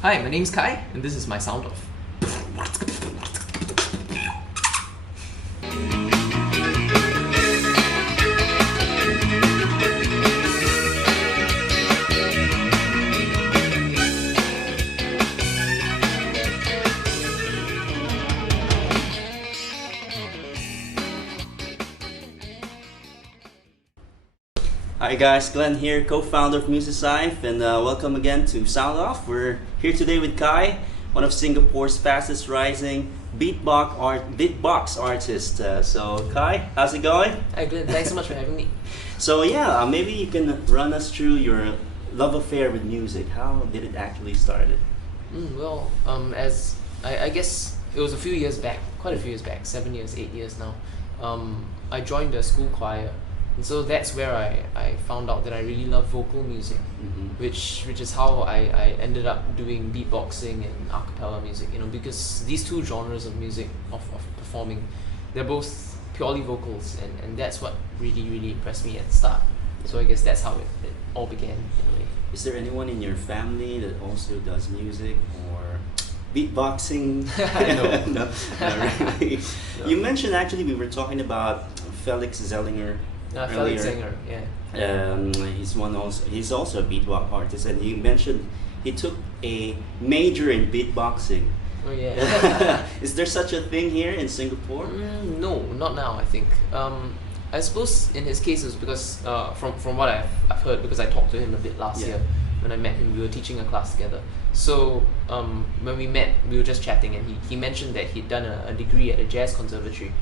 Hi, my name's Kai, and this is my sound off. Hi guys, Glenn here, co-founder of Musicife, and welcome again to Sound Off. We're here today with Kai, one of Singapore's fastest rising beatbox artists. So Kai, how's it going? Hi, Glenn. Thanks so much for having me. So yeah, maybe you can run us through your love affair with music. How did it actually start? As I guess it was a few years back, quite a few years back, 7 years, 8 years now. I joined the school choir. And so that's where I found out that I really love vocal music, which is how I ended up doing beatboxing and a cappella music, because these two genres of music, of performing, they're both purely vocals, and that's what really impressed me at the start. So I guess that's how it all began in a way. Is there anyone in your family that also does music or beatboxing? No. No, not really. No. You mentioned actually we were talking about Felix Zellinger. Felix Zellinger, yeah. He's also a beatbox artist, and you mentioned he took a major in beatboxing. Oh yeah. Is there such a thing here in Singapore? No, not now. I think. I suppose in his case it was because from what I've heard, because I talked to him a bit last year when I met him. We were teaching a class together. So when we met, we were just chatting, and he mentioned that he'd done a degree at a jazz conservatory,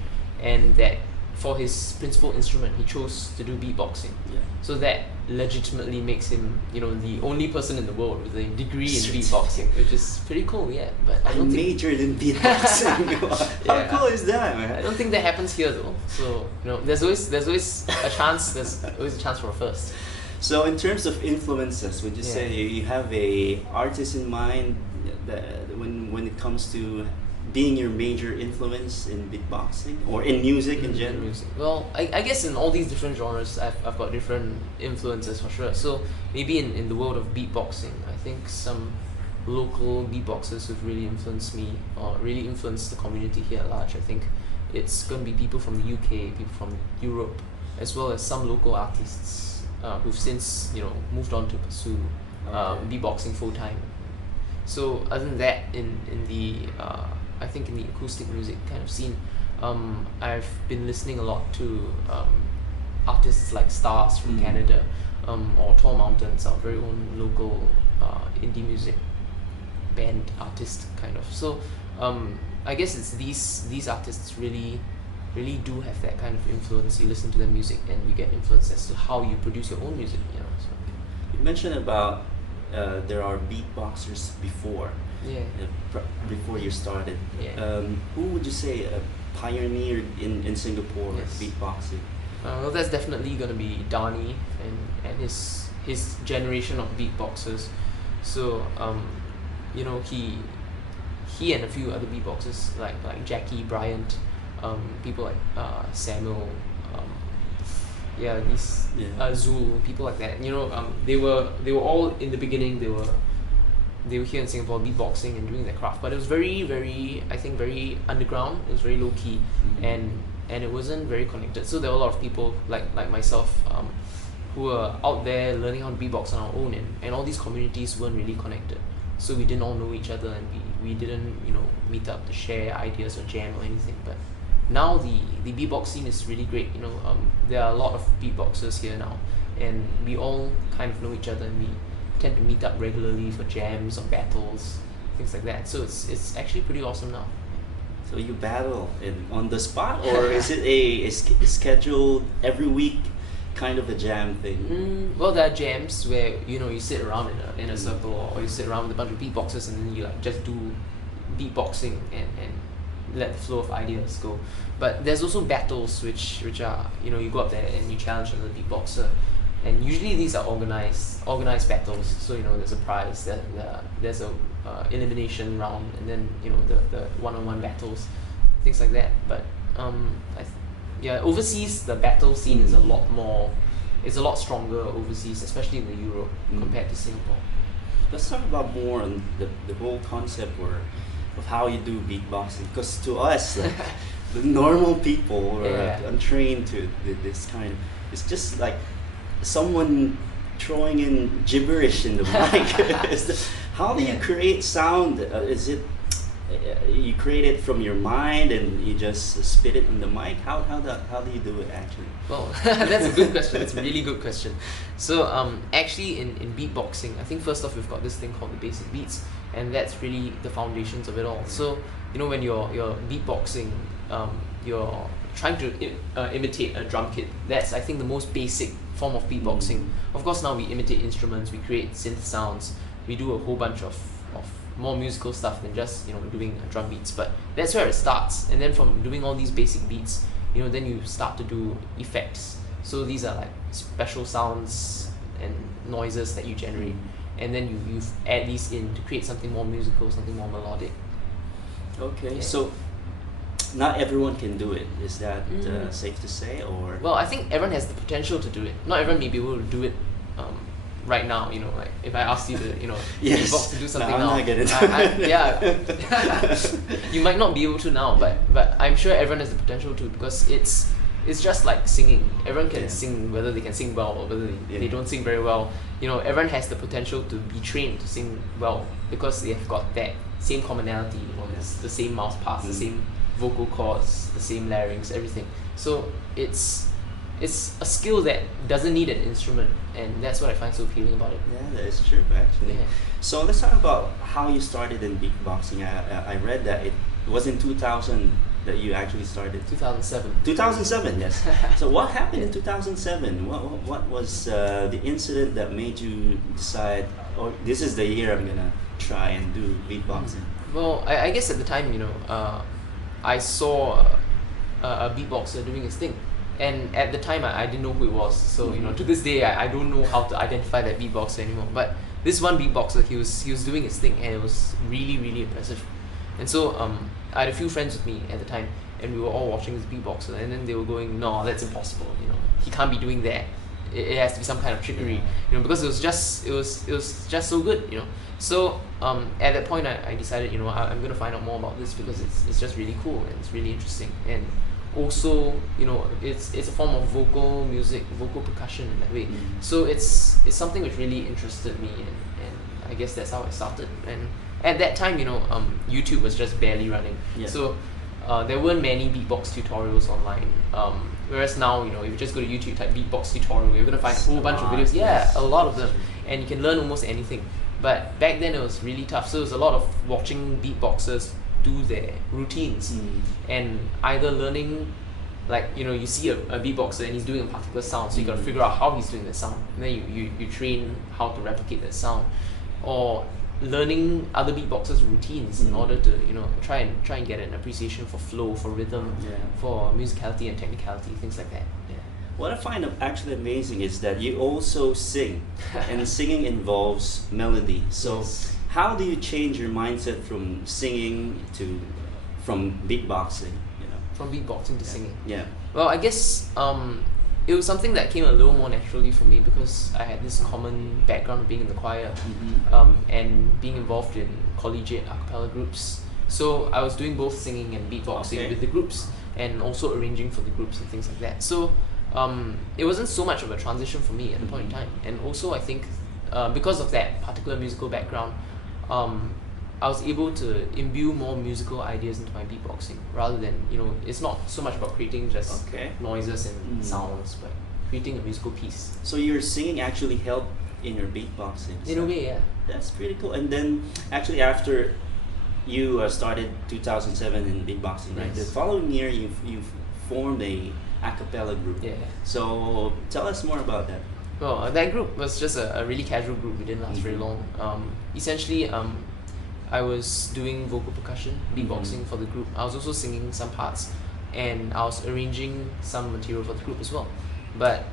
and that for his principal instrument, he chose to do beatboxing. Yeah. So that legitimately makes him, the only person in the world with a degree in beatboxing, which is pretty cool. Yeah, but I don't majored in beatboxing. How cool is that, man? I don't think that happens here though. So there's always a chance. There's always a chance for a first. So in terms of influences, would you say you have a artist in mind that when it comes to being your major influence in beatboxing or in music in general? Music. Well, I guess in all these different genres, I've got different influences for sure. So maybe in the world of beatboxing, I think some local beatboxers who've really influenced me or really influenced the community here at large. I think it's going to be people from the UK, people from Europe, as well as some local artists who've since moved on to pursue beatboxing full time. So other than that, in the I think in the acoustic music kind of scene, I've been listening a lot to artists like Stars from Canada, or Tall Mountains, our very own local indie music band artist kind of. So I guess it's these artists really do have that kind of influence. You listen to their music and you get influenced as to how you produce your own music. So. You mentioned about there are beatboxers before you started. Who would you say a pioneer in Singapore beatboxing? Well, that's definitely going to be Dani and his generation of beatboxers. So he and a few other beatboxers like Jackie Bryant, people like Samuel, Zul, people like that. They were all in the beginning. They were here in Singapore beatboxing and doing their craft, but it was very underground. It was very low key, and it wasn't very connected. So there were a lot of people like myself who were out there learning how to beatbox on our own, and all these communities weren't really connected. So we didn't all know each other, and we didn't meet up to share ideas or jam or anything. But now the beatbox scene is really great. There are a lot of beatboxers here now, and we all kind of know each other, and we tend to meet up regularly for jams or battles, things like that. So it's actually pretty awesome now. So you battle on the spot, or is it a scheduled every week kind of a jam thing? Well, there are jams where you sit around in a circle, or you sit around with a bunch of beatboxers, and then you just do beatboxing and let the flow of ideas go. But there's also battles which are you go up there and you challenge another beatboxer, and usually these are organized battles. So there's a prize, there's a elimination round, and then the one-on-one battles, things like that. But overseas the battle scene is a lot stronger overseas, especially in Europe compared to Singapore. let's talk about more on the whole concept or of how you do beatboxing. Because to us, like, the normal people or untrained to this kind of, it's just like someone throwing in gibberish in the mic. How do you create sound? Is it you create it from your mind and you just spit it in the mic? How do you do it actually? Well, that's a good question. That's a really good question. So actually in beatboxing, I think first off we've got this thing called the basic beats, and that's really the foundations of it all. So when you're beatboxing, you're trying to imitate a drum kit. That's, I think, the most basic form of beatboxing. Of course, now we imitate instruments, we create synth sounds, we do a whole bunch of more musical stuff than just doing drum beats. But that's where it starts, and then from doing all these basic beats, then you start to do effects. So these are like special sounds and noises that you generate, and then you add these in to create something more musical, something more melodic. Okay, so not everyone can do it. Is that safe to say, or? Well, I think everyone has the potential to do it. Not everyone may be able to do it right now. Like if I asked you to, yes. beatbox to do something I'm now, not gonna yeah, you might not be able to now, but I'm sure everyone has the potential to, because it's just like singing. Everyone can sing, whether they can sing well or whether they don't sing very well. Everyone has the potential to be trained to sing well because they've got that same commonality. It's the same mouth parts, the same vocal cords, the same larynx, everything. So it's a skill that doesn't need an instrument, and that's what I find so appealing about it. Yeah, that is true actually. Yeah. So let's talk about how you started in beatboxing. I read that it was in 2000 that you actually started. 2007. 2007, yes. So what happened in 2007? What was the incident that made you decide, oh, this is the year I'm gonna try and do beatboxing? Well, I guess at the time, I saw a beatboxer doing his thing, and at the time I didn't know who he was. So to this day I don't know how to identify that beatboxer anymore. But this one beatboxer, he was doing his thing, and it was really, really impressive. And so I had a few friends with me at the time, and we were all watching this beatboxer, and then they were going, no, that's impossible. He can't be doing that. It has to be some kind of trickery, because it was just so good. So at that point I decided, I'm gonna find out more about this, because it's just really cool and it's really interesting, and also it's a form of vocal music, vocal percussion in that way. So it's something which really interested me, and I guess that's how I started. And at that time, YouTube was just barely running, so there weren't many beatbox tutorials online. Whereas now, if you just go to YouTube, type beatbox tutorial, you're gonna find a whole bunch of videos. Yeah, a lot of them, and you can learn almost anything. But back then it was really tough. So it was a lot of watching beatboxers do their routines, and either learning, like you see a beatboxer and he's doing a particular sound, so you gotta figure out how he's doing that sound, and then you train how to replicate that sound, or learning other beatboxers' routines in order to try and get an appreciation for flow, for rhythm, for musicality and technicality, things like that. What I find actually amazing is that you also sing, and singing involves melody. So how do you change your mindset from singing from beatboxing? From beatboxing to singing. Yeah. Well, I guess it was something that came a little more naturally for me, because I had this common background of being in the choir, and being involved in collegiate a cappella groups. So I was doing both singing and beatboxing with the groups, and also arranging for the groups and things like that. So it wasn't so much of a transition for me at the point in time. And also I think because of that particular musical background, I was able to imbue more musical ideas into my beatboxing, rather than, it's not so much about creating just noises and sounds, but creating a musical piece. So your singing actually helped in your beatboxing? In a way, yeah. That's pretty cool. And then actually after you started 2007 in beatboxing, right? The following year you formed a cappella group. Yeah. So tell us more about that. Well, that group was just a really casual group. We didn't last very long. Essentially, I was doing vocal percussion, beatboxing for the group. I was also singing some parts, and I was arranging some material for the group as well. But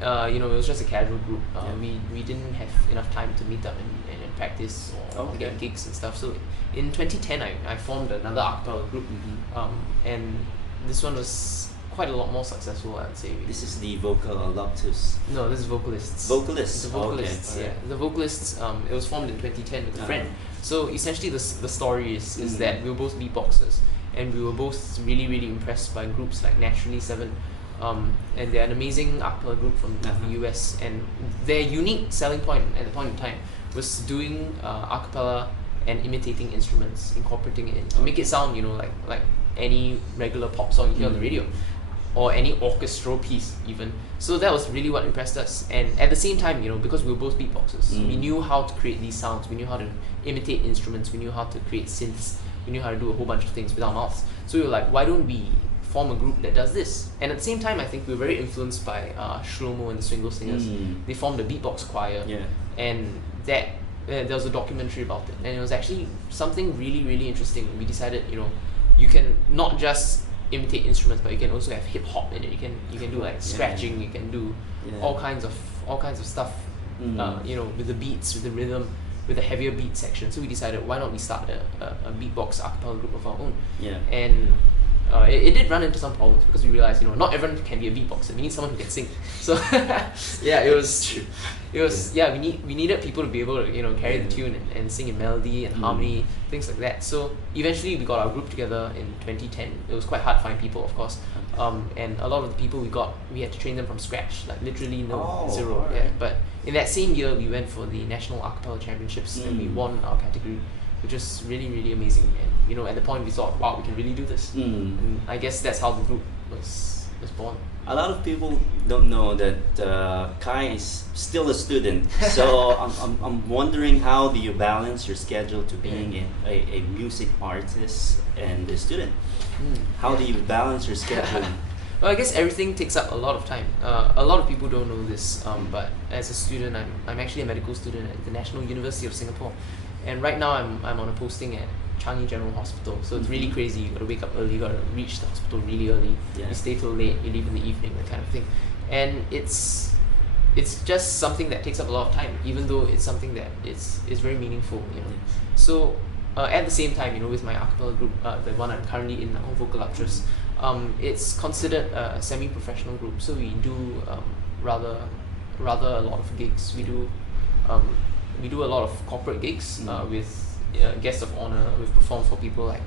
it was just a casual group. We didn't have enough time to meet up and practice or get gigs and stuff. So in 2010, I formed another a cappella group, and this one was quite a lot more successful, I'd say. This is the vocal aluptus. No, this is vocalists. Vocalists. The vocalists, Okay. yeah. The vocalists. It was formed in 2010 with a friend. So essentially, the story is that we were both beatboxers, and we were both really really impressed by groups like Naturally Seven, and they're an amazing a cappella group from the US, and their unique selling point at the point in time was doing a cappella and imitating instruments, incorporating it in to make it sound, you know, like any regular pop song you hear on the radio, or any orchestral piece even. So that was really what impressed us. And at the same time, you know, because we were both beatboxers, we knew how to create these sounds, we knew how to imitate instruments, we knew how to create synths, we knew how to do a whole bunch of things with our mouths. So we were like, why don't we form a group that does this? And at the same time, I think we were very influenced by Shlomo and the Swingle Singers. They formed a beatbox choir, and that there was a documentary about it, and it was actually something really really interesting. We decided, you know, you can not just imitate instruments, but you can also have hip hop in it. You can do like scratching, you can do all kinds of stuff, you know, with the beats, with the rhythm, with the heavier beat section. So we decided, why not we start a beatbox a cappella group of our own? And it did run into some problems, because we realized, you know, not everyone can be a beatboxer. We need someone who can sing. So yeah, it was we needed people to be able to, you know, carry the tune and sing in melody and harmony, things like that. So eventually we got our group together in 2010. It was quite hard to find people, of course, and a lot of the people we had to train them from scratch, like literally zero. Right. Yeah, but in that same year we went for the National A Cappella Championships, and we won our category, which is really really amazing. And you know, at the point we thought, wow, we can really do this. And I guess that's how the group was born. A lot of people don't know that Kai is still a student. So I'm wondering, how do you balance your schedule to being a music artist and a student? How do you balance your schedule? Well, I guess everything takes up a lot of time. A lot of people don't know this, but as a student, I'm actually a medical student at the National University of Singapore, and right now I'm on a posting at Changi General Hospital. So it's really crazy. You got to wake up early, you got to reach the hospital really early. You stay till late, you leave in the evening, that kind of thing. And it's just something that takes up a lot of time, even though it's something that is very meaningful, you know. So at the same time, you know, with my a cappella group, the one I'm currently in now, Vocal Actress, it's considered a semi-professional group. So we do rather a lot of gigs. We do a lot of corporate gigs with guests of honor. We've performed for people like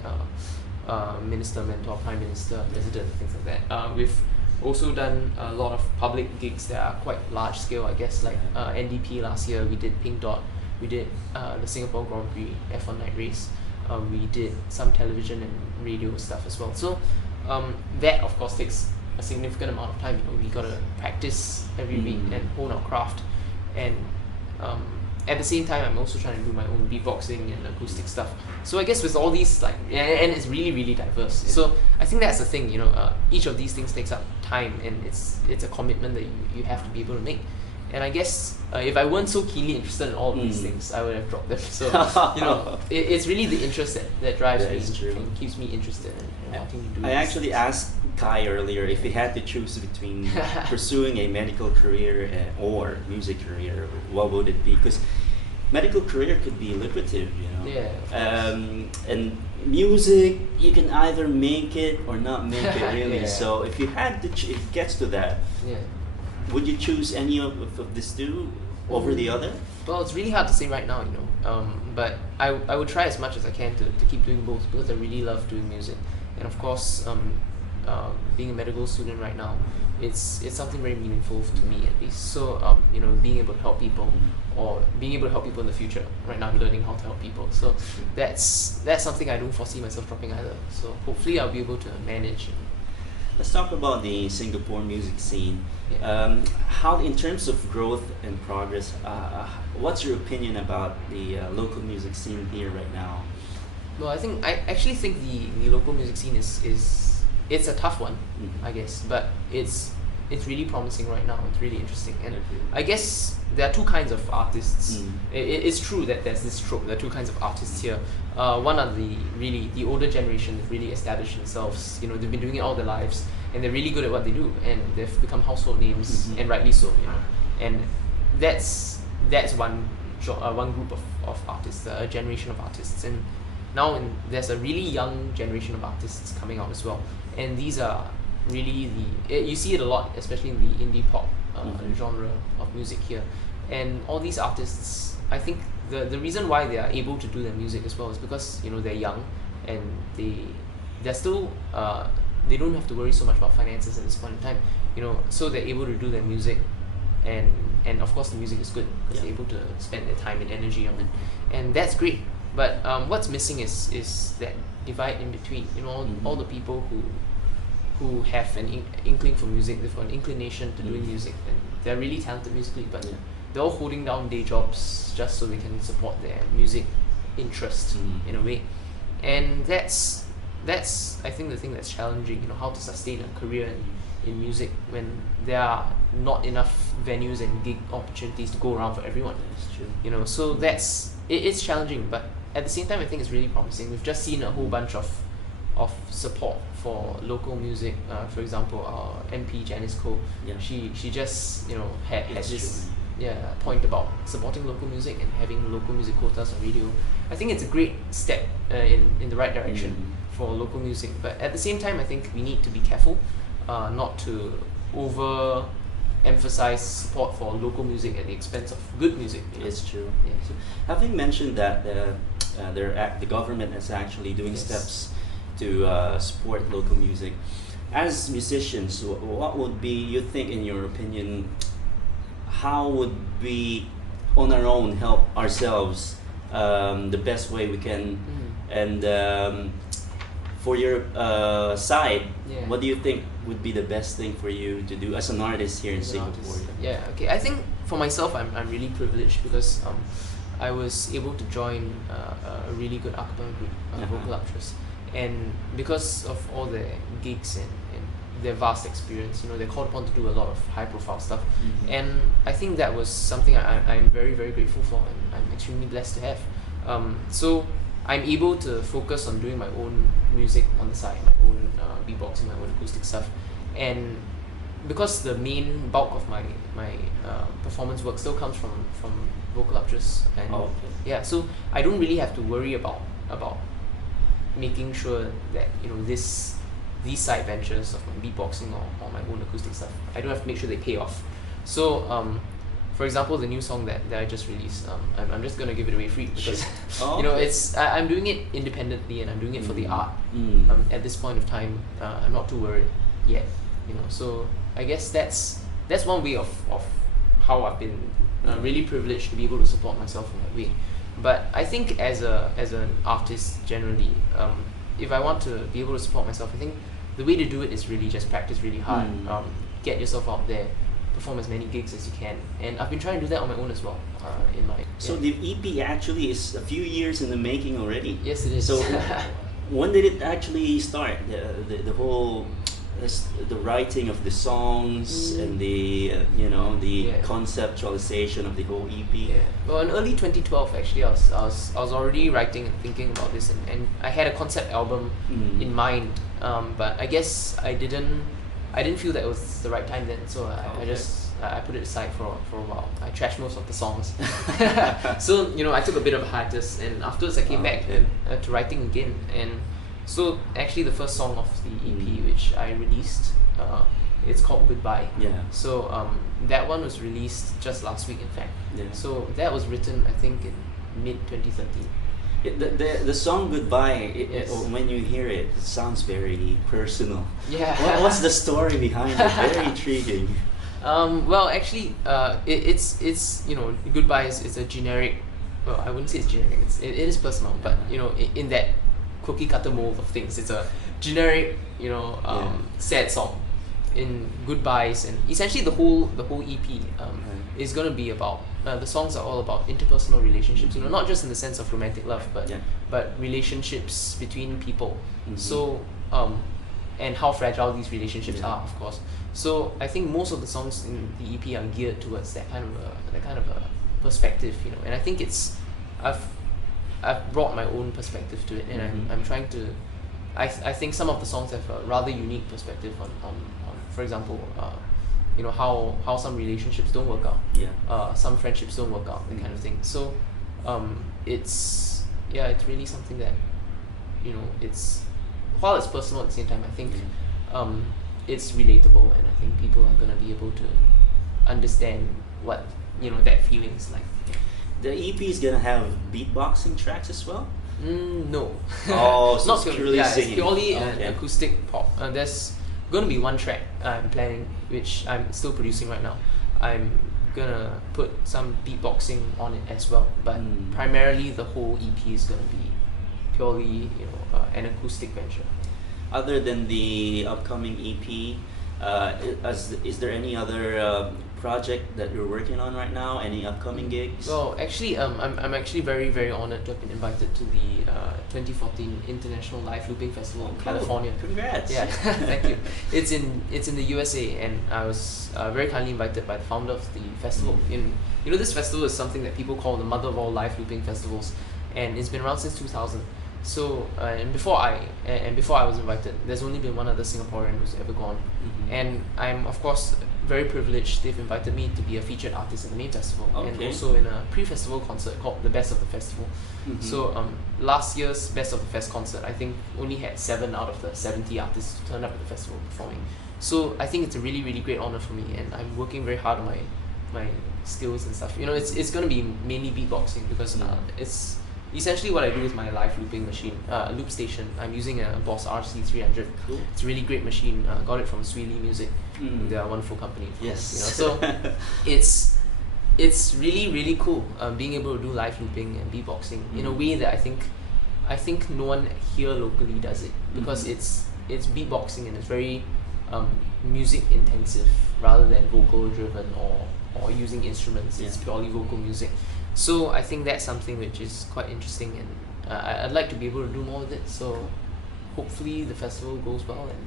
Minister, Mentor, Prime Minister, President, things like that. We've also done a lot of public gigs that are quite large scale, I guess, like NDP last year. We did Pink Dot, we did the Singapore Grand Prix F1 night race, we did some television and radio stuff as well. So that of course takes a significant amount of time. You know, we gotta practice every week and hone our craft, and at the same time I'm also trying to do my own beatboxing and acoustic stuff. So I guess with all these, like, and it's really really diverse. So I think that's the thing, you know, each of these things takes up time, and it's a commitment that you have to be able to make. And I guess if I weren't so keenly interested in all of these things, I would have dropped them. So you know, it's really the interest that drives me and keeps me interested in wanting to do I actually asked Kai earlier if he had to choose between pursuing a medical career or music career, what would it be? Because medical career could be lucrative, you know. And music, you can either make it or not make it, really. So if you had to, if it gets to that, would you choose any of these two over the other? Well, it's really hard to say right now, you know. But I would try as much as I can to keep doing both, because I really love doing music. And of course, being a medical student right now, it's something very meaningful to me, at least. So you know, being able to help people, or being able to help people in the future. Right now I'm learning how to help people. So that's something I don't foresee myself dropping either. So hopefully I'll be able to manage. Let's talk about the Singapore music scene. How, in terms of growth and progress, what's your opinion about the local music scene here right now? Well, I actually think the local music scene is it's a tough one, I guess, but it's really promising right now. It's really interesting, and I guess there are two kinds of artists. It's true that there's this trope. There are two kinds of artists here. One are the older generation that really established themselves. You know, they've been doing it all their lives, and they're really good at what they do, and they've become household names, and rightly so. You know, and that's one group of artists, a generation of artists, and now there's a really young generation of artists coming out as well, and these are really you see it a lot, especially in the indie pop genre of music here, and all these artists. I think the reason why they are able to do their music as well is because they're young, and they're still they don't have to worry so much about finances at this point in time. So they're able to do their music, and of course the music is good because they're able to spend their time and energy on it, and that's great. But what's missing is that divide in between. All the people who have an inkling for music, they've got an inclination to doing music, and they're really talented musically, but they're all holding down day jobs just so they can support their music interest in a way, and that's I think the thing that's challenging. How to sustain a career in music when there are not enough venues and gig opportunities to go around for everyone. That's true. So it's challenging, but at the same time I think it's really promising. We've just seen a whole bunch of support for local music. For example, our MP Janice Koh, she just had this point about supporting local music and having local music quotas on radio. I think it's a great step in the right direction for local music, but at the same time I think we need to be careful not to over emphasize support for local music at the expense of good music. It's true. So, having mentioned that the government is actually doing steps to support local music, as musicians, what would be, you think, in your opinion, how would we on our own help ourselves the best way we can? And for your side, what do you think would be the best thing for you to do as an artist here in Singapore? Okay. I think for myself, I'm really privileged because I was able to join a really good a cappella group, Vocal Actress, and because of all the gigs and their vast experience, they're called upon to do a lot of high-profile stuff, and I think that was something I'm very, very grateful for, and I'm extremely blessed to have. So I'm able to focus on doing my own music on the side, my own beatboxing, my own acoustic stuff, and because the main bulk of my performance work still comes from Vocal Actress, and so I don't really have to worry about making sure that these side ventures of my beatboxing or my own acoustic stuff, I don't have to make sure they pay off. So for example, the new song that I just released, I'm just gonna give it away free because it's I'm doing it independently and I'm doing it for the art. At this point of time, I'm not too worried yet. So I guess that's one way of how I've been really privileged to be able to support myself in that way. But I think as an artist generally, if I want to be able to support myself, I think the way to do it is really just practice really hard. Get yourself out there, perform as many gigs as you can, and I've been trying to do that on my own as well. So the EP actually is a few years in the making already. Yes, it is. So when did it actually start? The whole the writing of the songs and the conceptualization of the whole EP. Well, in early 2012, actually, I was already writing and thinking about this, and I had a concept album in mind. But I guess I didn't feel that it was the right time then, so I put it aside for a while. I trashed most of the songs. So I took a bit of a hiatus, and afterwards I came back to writing again. And so actually the first song of the EP, which I released, it's called Goodbye. So that one was released just last week, in fact. So that was written, I think, in mid-2013. The song Goodbye, when you hear it, it sounds very personal. What's the story behind it? Very intriguing. Well, actually, it's Goodbye is a generic. Well, I wouldn't say it's generic. It is personal, but in that cookie cutter mold of things, it's a generic sad song in goodbyes, and essentially the whole EP is gonna be about. The songs are all about interpersonal relationships. Not just in the sense of romantic love, but relationships between people. So and how fragile these relationships are, of course. So I think most of the songs in the EP are geared towards that kind of a perspective, And I think I've brought my own perspective to it, and I'm trying to. I think some of the songs have a rather unique perspective on for example, how some relationships don't work out, some friendships don't work out, that kind of thing. So it's really something that it's, while it's personal at the same time, I think it's relatable, and I think people are gonna be able to understand what that feeling is like. The EP is gonna have beatboxing tracks as well. No. Oh, so Not it's purely. purely Yeah, singing. it's purely Okay. acoustic pop. There's gonna be one track I'm planning, which I'm still producing right now. I'm gonna put some beatboxing on it as well, but primarily the whole EP is gonna be purely an acoustic venture. Other than the upcoming EP, is there any other project that you're working on right now? Any upcoming gigs? Well, actually, I'm actually very, very honored to have been invited to the 2014 International Live Looping Festival in Cool. California. Congrats! Yeah, thank you. It's in the USA, and I was very kindly invited by the founder of the festival. This festival is something that people call the mother of all live looping festivals, and it's been around since 2000. So and before I was invited, there's only been one other Singaporean who's ever gone, and I'm of course very privileged. They've invited me to be a featured artist in the main festival, and Okay. also in a pre-festival concert called the Best of the Festival. So last year's Best of the Fest concert, I think only had 7 out of the 70 artists who turned up at the festival performing. So I think it's a really, really great honor for me, and I'm working very hard on my skills and stuff. It's going to be mainly beatboxing, because it's essentially what I do with my live looping machine, loop station. I'm using a Boss RC300. Cool. It's a really great machine. Got it from Sweely Music. They're a wonderful company. of course, Yes. So it's really, really cool being able to do live looping and beatboxing in a way that I think no one here locally does it, because it's beatboxing, and it's very music intensive rather than vocal driven or using instruments. It's purely vocal music. So I think that's something which is quite interesting, and I'd like to be able to do more with it. So hopefully the festival goes well. And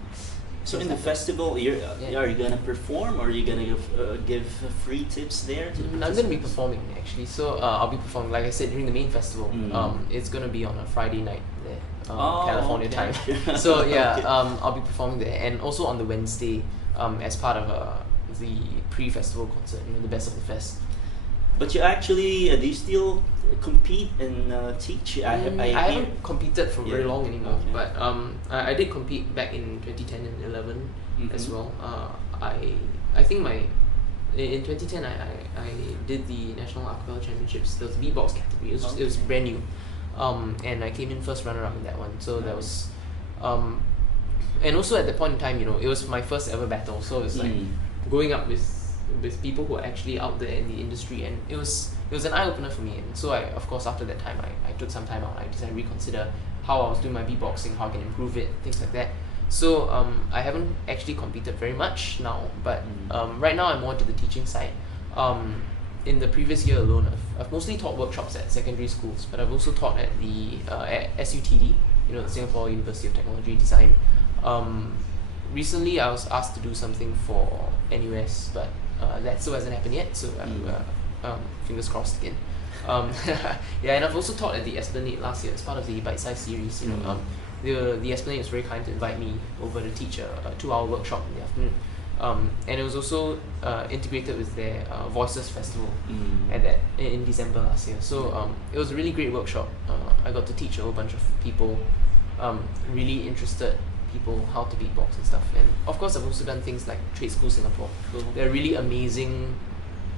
So in the festival, are you gonna perform, or are you gonna give free tips there? I'm going to be performing actually. So I'll be performing, like I said, during the main festival. It's going to be on a Friday night there, California time. So yeah, I'll be performing there, and also on the Wednesday as part of the pre-festival concert, the Best of the Fest. But you actually, do you still compete and teach? I haven't competed for very long anymore, Okay. but I did compete back in 2010 and 11 as well. I think in 2010 I did the National Acapella Championships. There was a beatbox category. It was brand new, and I came in first runner up in that one. So that was, and also at that point in time, it was my first ever battle. So it's like going up with people who are actually out there in the industry, and it was an eye-opener for me. And so of course after that time I took some time out. I decided to reconsider how I was doing my beatboxing, how I can improve it, things like that. So I haven't actually competed very much now, but right now I'm more into the teaching side. In the previous year alone, I've mostly taught workshops at secondary schools, but I've also taught at the at SUTD, the Singapore University of Technology Design. Recently I was asked to do something for NUS, but that still hasn't happened yet, so fingers crossed again. And I've also taught at the Esplanade last year as part of the Bite Size series. The Esplanade was very kind to invite me over to teach a 2-hour workshop in the afternoon, and it was also integrated with their Voices Festival in December last year. So it was a really great workshop. I got to teach a whole bunch of people, really interested people, how to beatbox and stuff. And of course I've also done things like Trade School Singapore. Cool. They're a really amazing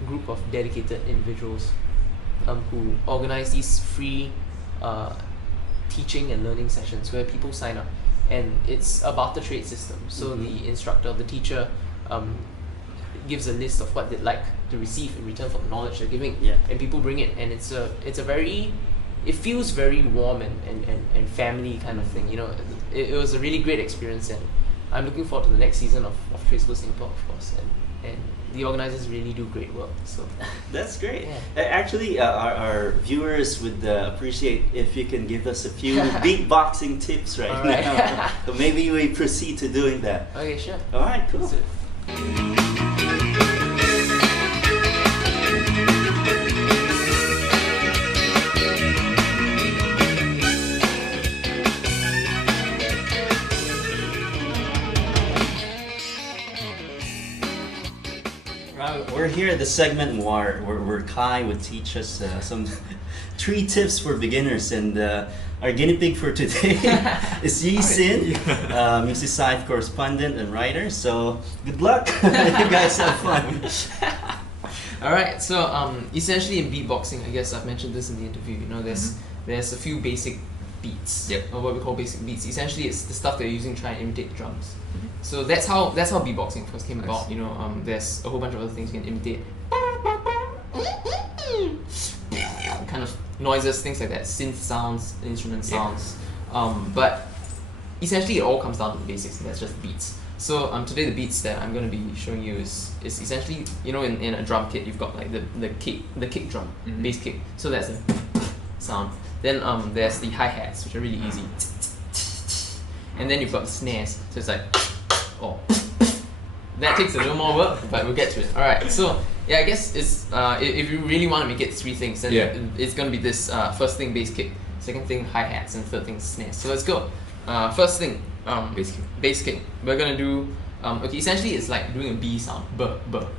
group of dedicated individuals who organize these free teaching and learning sessions where people sign up, and it's a barter trade system. So the instructor, the teacher, gives a list of what they'd like to receive in return for the knowledge they're giving, and people bring it, and it's a very, it feels very warm and family kind of thing. It was a really great experience, and I'm looking forward to the next season of Trade School Singapore, of course, and the organizers really do great work. So that's great. Yeah. Actually, our viewers would appreciate if you can give us a few beatboxing tips right now. So maybe we proceed to doing that. Okay, sure. All right, cool. Let's do it. We're here at the segment where Kai would teach us some 3 tips for beginners, and our guinea pig for today is Yi Sin, Musicife correspondent and writer. So good luck. You guys have fun. Alright, so essentially in beatboxing, I guess I've mentioned this in the interview, you know, there's a few basic beats, or what we call basic beats. Essentially it's the stuff that you're using to try and imitate drums. So that's how beatboxing first came about, you know. There's a whole bunch of other things you can imitate. Kind of noises, things like that, synth sounds, instrument sounds. But essentially it all comes down to the basics, and that's just beats. So today the beats that I'm going to be showing you is essentially, you know, in a drum kit you've got like the kick drum, bass kick. So that's a sound. Then there's the hi-hats, which are really easy. And then you've got the snares, so it's like, oh. That takes a little more work, but we'll get to it. Alright, so yeah, I guess it's if you really want to make it 3 things, then it's going to be this first thing, bass kick, second thing, hi-hats, and third thing, snares. So let's go. First thing, bass kick. We're going to do, okay, essentially it's like doing a B sound, b.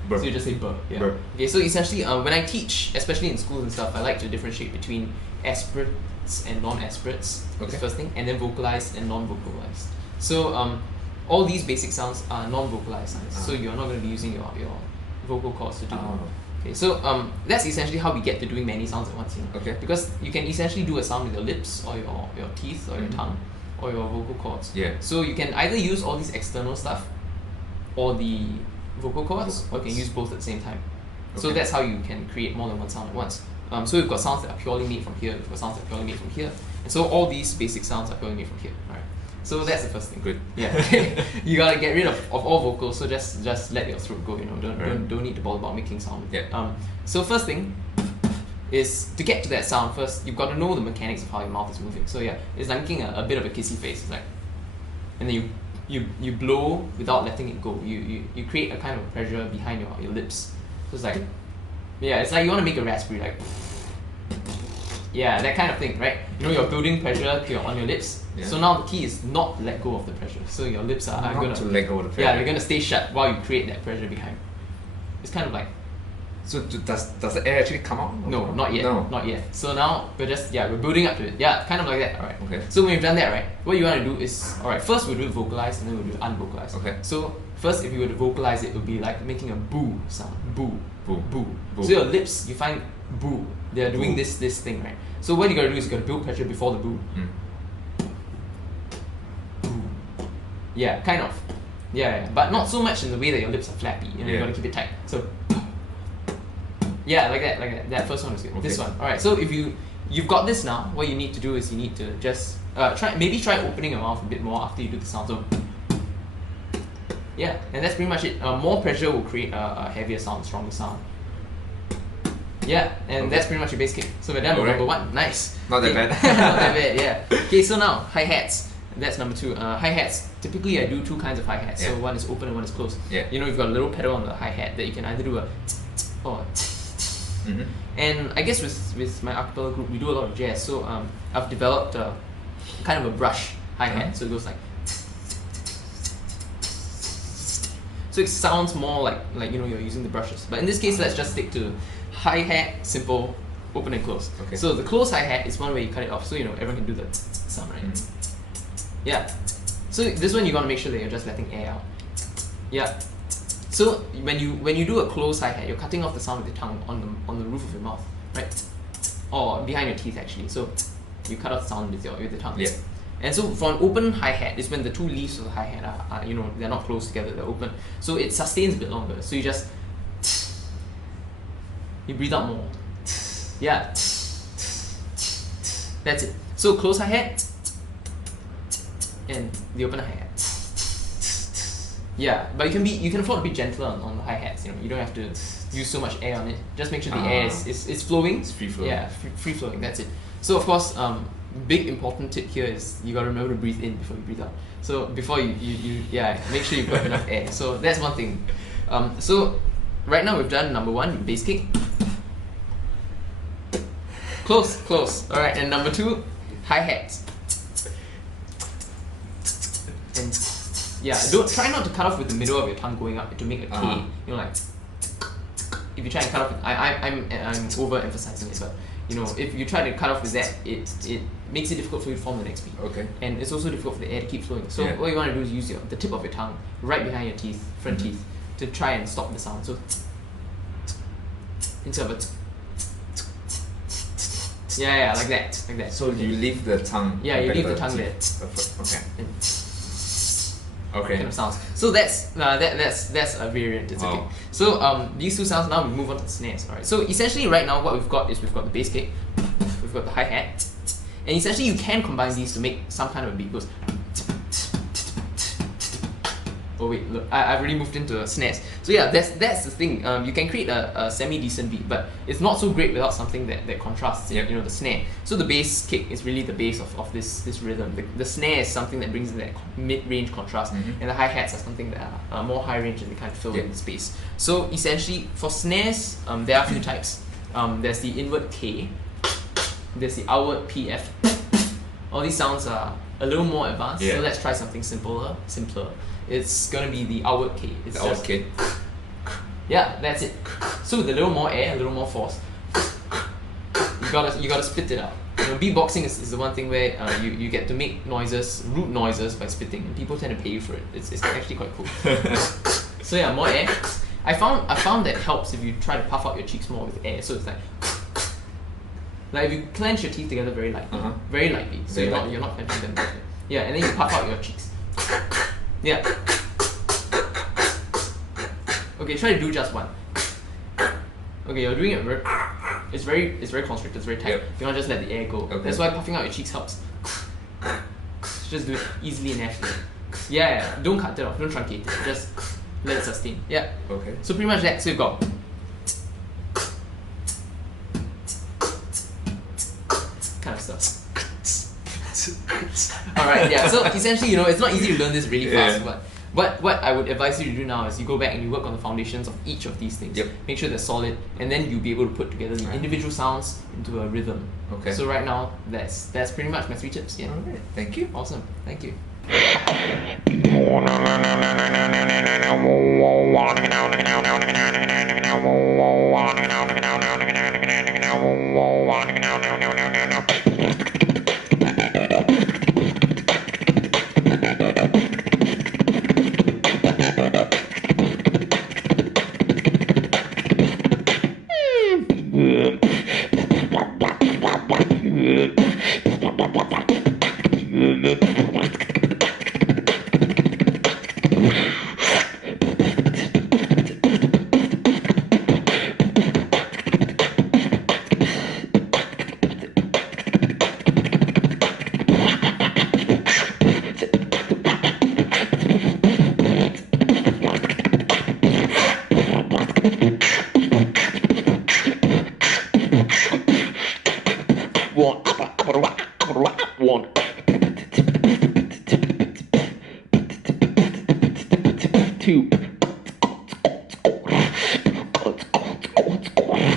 So you just say b, yeah. Burr. Okay, so essentially when I teach, especially in schools and stuff, I like to differentiate between aspirates and non-aspirates, the first thing, and then vocalized and non-vocalized. So all these basic sounds are non-vocalized sounds, so you're not going to be using your vocal cords to do it. Okay, so that's essentially how we get to doing many sounds at once, you know? Okay. Because you can essentially do a sound with your lips, or your teeth, or your tongue, or your vocal cords. Yeah. So you can either use all this external stuff, or the vocal cords, or you can use both at the same time. So that's how you can create more than one sound at once. So we've got sounds that are purely made from here, we've got sounds that are purely made from here, and so all these basic sounds are purely made from here. Alright. So that's the first thing. Good. Yeah. You gotta get rid of all vocals, so just let your throat go, you know, don't need to bother about making sound. Yeah. So first thing is to get to that sound first, you've got to know the mechanics of how your mouth is moving. So yeah, it's like making a bit of a kissy face. It's like, and then you blow without letting it go. You create a kind of pressure behind your lips. So it's like, yeah, it's like you want to make a raspberry, like, yeah, that kind of thing, right? You know, you're building pressure on your lips. Yeah. So now the key is not to let go of the pressure. So your lips are not gonna to let go of the pressure. Yeah, they're gonna stay shut while you create that pressure behind. It's kind of like. So does the air actually come out? No, not yet. No. Not yet. So now we're building up to it. Yeah, kind of like that. Alright. Okay. So when you've done that, right, what you want to do is, alright, first we'll do it vocalized and then we'll do it unvocalized. Okay. So first, if you were to vocalize it, would be like making a boo sound. Boo. Boo. Boo. Boo. So your lips, you find boo. They're doing this thing, right? So what you gotta do is you gotta build pressure before the boo. Boo. Yeah, kind of. Yeah, but not so much in the way that your lips are flappy. You know, you gotta keep it tight. So yeah, like that. That first one is good. Okay. This one. Alright, so if you've got this now, what you need to do is you need to just try opening your mouth a bit more after you do the sound. So yeah, and that's pretty much it. More pressure will create a heavier sound, stronger sound. Yeah, and that's pretty much your bass kick. So we're done with number 1. Nice. Not that bad. Not that bad, yeah. Okay, so now hi-hats. That's number 2. Hi-hats. Typically I do 2 kinds of hi-hats. So one is open and one is closed. Yeah. You know, you've got a little pedal on the hi-hat that you can either do a or and I guess with my acapella group we do a lot of jazz. So I've developed kind of a brush hi-hat. So it goes like. So it sounds more like you know you're using the brushes. But in this case, let's just stick to hi-hat, simple, open and close. Okay. So the close hi-hat is one where you cut it off, so you know everyone can do the sound, right? Yeah. So this one you gotta make sure that you're just letting air out. Yeah. So when you do a close hi-hat, you're cutting off the sound with your tongue on the roof of your mouth, right? Or behind your teeth actually. So you cut off the sound with the tongue. Yeah. And so for an open hi-hat is when the 2 leaves of the hi-hat are you know, they're not close together, they're open. So it sustains a bit longer. So you breathe out more. Yeah. That's it. So close hi-hat and the open hi-hat. Yeah, but you can afford to be gentler on the hi-hats, you know. You don't have to use so much air on it. Just make sure the air is flowing. It's free flowing. Yeah, free flowing, that's it. So of course, big important tip here is you gotta remember to breathe in before you breathe out. So before you make sure you've got enough air. So that's one thing. So right now we've done number 1, bass kick. Close. Alright, and number 2, hi-hats. And yeah, try not to cut off with the middle of your tongue going up to make a K. You know, like if you try and cut off, I'm overemphasizing it, but you know, if you try to cut off with that, it makes it difficult for you to form the next beat. Okay. And it's also difficult for the air to keep flowing. So what you want to do is use the tip of your tongue right behind your teeth, front teeth, to try and stop the sound. So instead of a yeah, like that. So you leave the tongue. Yeah, you leave the tongue there. Okay. And Okay. kind of sounds. So that's a variant. It's okay. So these two sounds. Now we move on to the snares. All right. So essentially, right now what we've got is we've got the bass kick, we've got the hi hat, and essentially you can combine these to make some kind of a beat. It goes. Oh wait, look, I've already moved into snares. So yeah, that's the thing. You can create a semi-decent beat, but it's not so great without something that contrasts, you know, the snare. So the bass kick is really the base of this rhythm. The snare is something that brings in that mid-range contrast, and the hi-hats are something that are more high-range and they kind of fill in the space. So essentially, for snares, there are a few types. There's the inward K, there's the outward PF. All these sounds are a little more advanced, so let's try something simpler. It's gonna be the outward K. It's the outward K. Yeah, that's it. So with a little more air, a little more force, you gotta spit it out. You know, beatboxing is the one thing where you get to make noises, rude noises by spitting, and people tend to pay you for it. It's actually quite cool. So yeah, more air. I found that helps if you try to puff out your cheeks more with air. So it's like if you clench your teeth together very lightly, So you're not clenching them. Yeah, and then you puff out your cheeks. Yeah. Okay, try to do just one. Okay, you're doing it very. It's very constricted. It's very tight. You cannot just let the air go. Okay. That's why puffing out your cheeks helps. Just do it easily and naturally. Yeah. Don't cut it off. Don't truncate it. Just let it sustain. Yeah. Okay. So pretty much that. So you've got. Kind of stuff. Alright, yeah, so essentially, you know, it's not easy to learn this really fast, but what I would advise you to do now is you go back and you work on the foundations of each of these things. Make sure they're solid, and then you'll be able to put together the individual sounds into a rhythm. Okay. So right now, that's pretty much my 3 tips. Yeah. Alright, thank you. Awesome. Thank you. One. 2.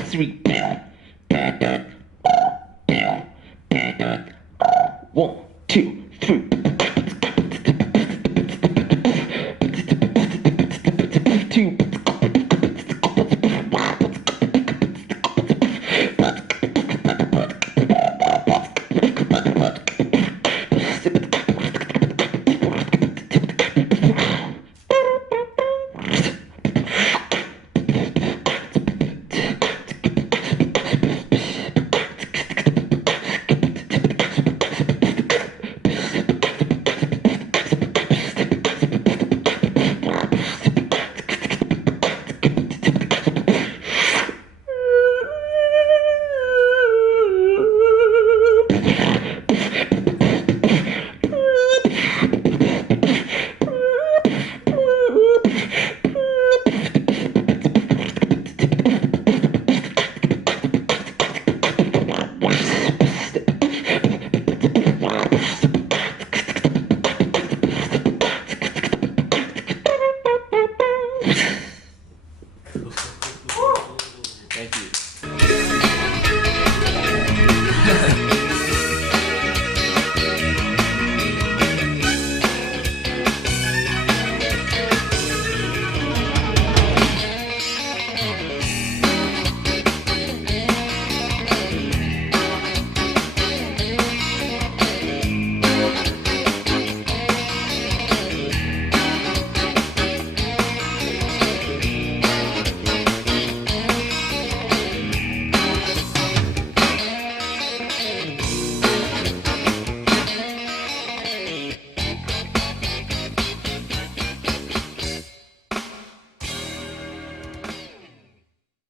3. 1.